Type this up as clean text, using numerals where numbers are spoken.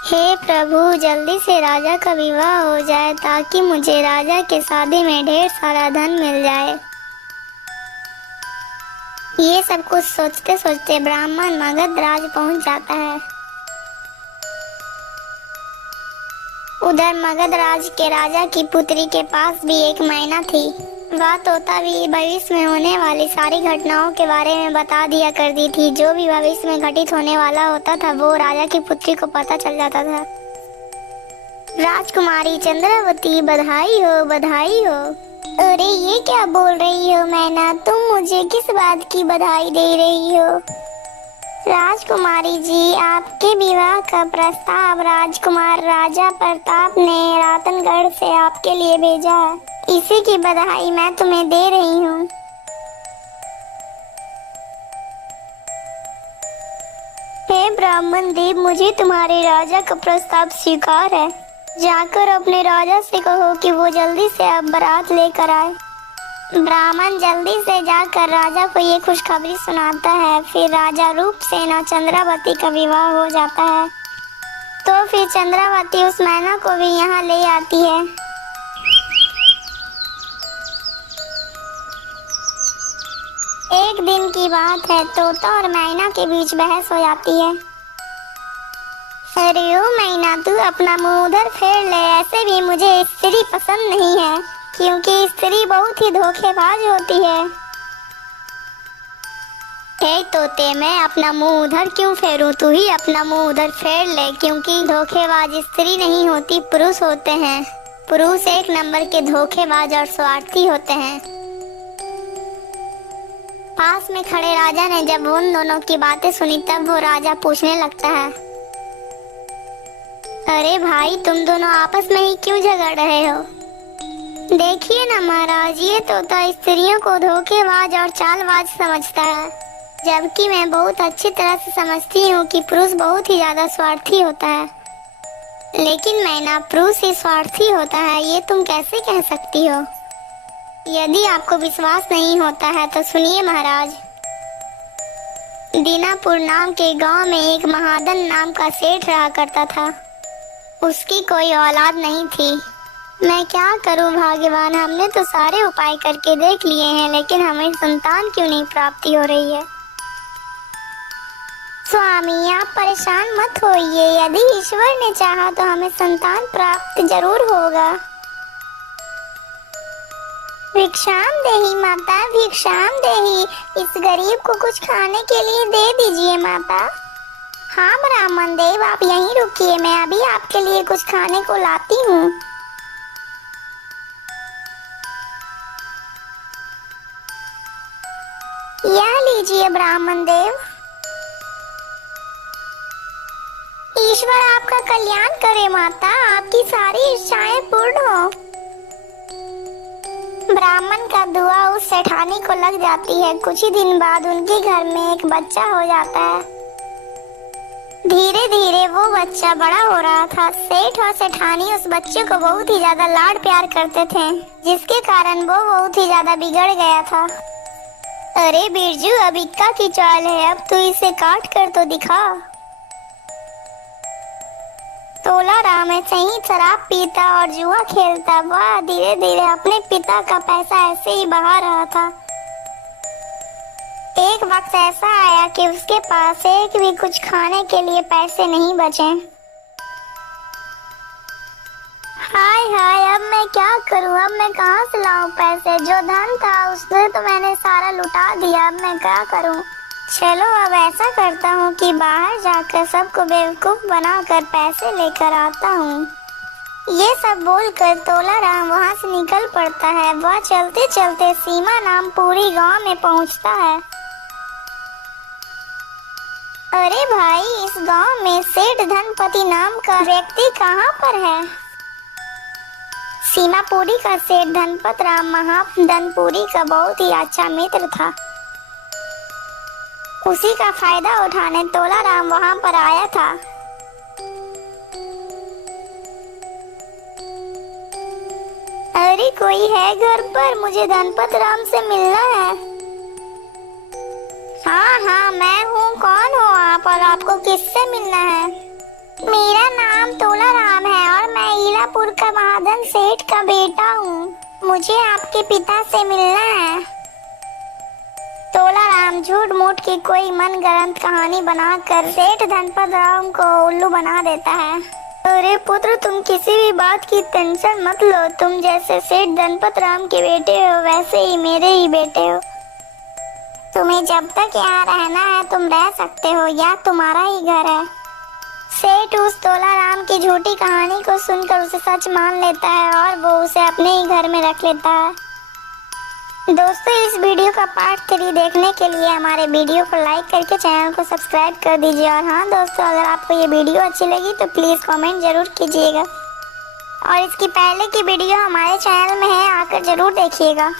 हे प्रभु, जल्दी से राजा का विवाह हो जाए ताकि मुझे राजा के शादी में ढेर सारा धन मिल जाए। ये सब कुछ सोचते सोचते ब्राह्मण मगध राज पहुंच जाता है। उधर मगध राज के राजा की पुत्री के पास भी एक मैना थी। वह तोता भी भविष्य में होने वाली सारी घटनाओं के बारे में बता दिया करती थी। जो भी भविष्य में घटित होने वाला होता था वो राजा की पुत्री को पता चल जाता था। राजकुमारी चंद्रावती, बधाई हो, बधाई हो। अरे ये क्या बोल रही हो मैना, तुम मुझे किस बात की बधाई दे रही हो? राजकुमारी जी, आपके विवाह का प्रस्ताव राजकुमार राजा प्रताप ने रातनगढ़ से आपके लिए भेजा है। इसी की बधाई मैं तुम्हें दे रही हूँ। हे ब्राह्मण देव, मुझे तुम्हारे राजा का प्रस्ताव स्वीकार है। जाकर अपने राजा से कहो कि वो जल्दी से अब बारात लेकर आए। ब्राह्मण जल्दी से जाकर राजा को ये खुशखबरी सुनाता है। फिर राजा रूपसेन और चंद्रावती का विवाह हो जाता है। तो फिर चंद्रावती उस मैना को भी यहाँ ले आती है। एक दिन की बात है, तोता और मैना के बीच बहस हो जाती है। अरे ओ मैना, तू अपना मुंह उधर फेर ले। ऐसे भी मुझे स्त्री पसंद नहीं है, क्योंकि स्त्री बहुत ही धोखेबाज होती है। हे तोते, मैं अपना मुंह उधर क्यों फेरूं? तू ही अपना मुंह उधर फेर ले, क्योंकि धोखेबाज स्त्री नहीं होती, पुरुष होते हैं। पुरुष एक नंबर के धोखेबाज और स्वार्थी होते हैं। पास में खड़े राजा ने जब उन दोनों की बातें सुनी तब वो राजा पूछने लगता है, अरे भाई, तुम दोनों आपस में ही क्यों झगड़ रहे हो? देखिए ना महाराज, ये तोता स्त्रियों को धोखेबाज और चालबाज समझता है, जबकि मैं बहुत अच्छी तरह से समझती हूँ कि पुरुष बहुत ही ज्यादा स्वार्थी होता है। लेकिन मैना, पुरुष ही स्वार्थी होता है, ये तुम कैसे कह सकती हो? यदि आपको विश्वास नहीं होता है तो सुनिए महाराज। दीनापुर नाम के गांव में एक महादन नाम का सेठ रहा करता था। उसकी कोई औलाद नहीं थी। मैं क्या करूं भगवान, हमने तो सारे उपाय करके देख लिए हैं, लेकिन हमें संतान क्यों नहीं प्राप्ति हो रही है? स्वामी, आप परेशान मत होइए। यदि ईश्वर ने चाहा तो हमें संतान प्राप्त जरूर होगा। भिक्षाम देही माता, भिक्षाम देही। इस गरीब को कुछ खाने के लिए दे दीजिए माता। हाँ ब्राह्मण देव, आप यहीं रुकिए, मैं अभी आपके लिए कुछ खाने को लाती हूँ। यह लीजिए ब्राह्मण देव। ईश्वर आपका कल्याण करे माता, आपकी सारी इच्छाएं पूर्ण हो। ब्राह्मण का दुआ उस सेठानी को लग जाती है। कुछ ही दिन बाद उनके घर में एक बच्चा हो जाता है। धीरे धीरे वो बच्चा बड़ा हो रहा था। सेठ और सेठानी उस बच्चे को बहुत ही ज्यादा लाड प्यार करते थे, जिसके कारण वो बहुत ही ज्यादा बिगड़ गया था। अरे बिरजू, अब इक्का की चाल है, अब तू इसे काट कर तो दिखा। तोला राम ऐसे ही शराब पीता और जुआ खेलता। वह धीरे धीरे अपने पिता का पैसा ऐसे ही बहा रहा था। एक वक्त ऐसा आया कि उसके पास एक भी कुछ खाने के लिए पैसे नहीं बचे। हाय हाय, अब मैं क्या करूं? अब मैं कहां से लाऊं पैसे? जो धन था उसने तो मैंने सारा लुटा दिया। अब मैं क्या करूं? चलो अब ऐसा करता हूं कि बाहर जाकर सबको बेवकूफ बनाकर पैसे लेकर आता हूं। ये सब बोलकर तोला राम वहां से निकल पड़ता है। वह चलते चलते सीमा नाम पूरी गांव में पहुंचता है। अरे भाई, इस गांव में सेठ धनपति नाम का व्यक्ति कहाँ पर है? सीमापुरी का सेठ धनपत राम महाधनपुरी का बहुत ही अच्छा मित्र था। उसी का फायदा उठाने तोला राम वहां पर आया था। अरे कोई है घर पर? मुझे धनपत राम से मिलना है। हाँ हाँ, मैं हूँ। कौन हो आप और आपको किससे मिलना है? मेरा नाम तोला राम है और मैं ईलापुर का महाजन सेठ का बेटा हूँ। मुझे आपके पिता से मिलना है। तोला राम झूठ मूठ की कोई मनगढ़ंत कहानी बनाकर सेठ धनपत राम को उल्लू बना देता है। अरे पुत्र, तुम किसी भी बात की टेंशन मत लो। तुम जैसे सेठ धनपत राम के बेटे हो वैसे ही मेरे ही बेटे हो। तुम्हें जब तक यहाँ रहना है तुम रह सकते हो, या तुम्हारा ही घर है। सेठ उस तोला राम की झूठी कहानी को सुनकर उसे सच मान लेता है और वो उसे अपने ही घर में रख लेता है। दोस्तों, इस वीडियो का पार्ट 3 देखने के लिए हमारे वीडियो को लाइक करके चैनल को सब्सक्राइब कर दीजिए। और हाँ दोस्तों, अगर आपको ये वीडियो अच्छी लगी तो प्लीज़ कमेंट जरूर कीजिएगा और इसकी पहले की वीडियो हमारे चैनल में है, आकर जरूर देखिएगा।